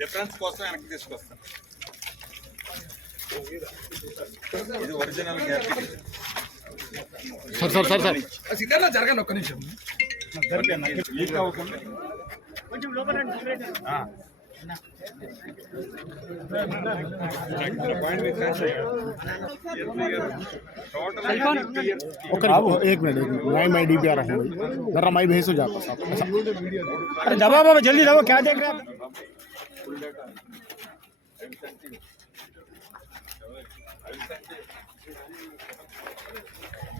Difference కోసం వెనక్కి తీసుకొస్తాం ఇది original sir sir sir sir సిద్ధంగా జరగండి ఒక్క నిమిషం లీక్ అవ్వకుండా కొంచెం లోపల एक मिनट एक मिनट मैं मैं डी पी आ रहा हूँ जरा माई भेजो जाता अच्छा। अरे दबा बाबा जल्दी जाओ क्या देख रहे हैं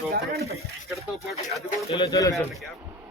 तो तो चलो चलो चलो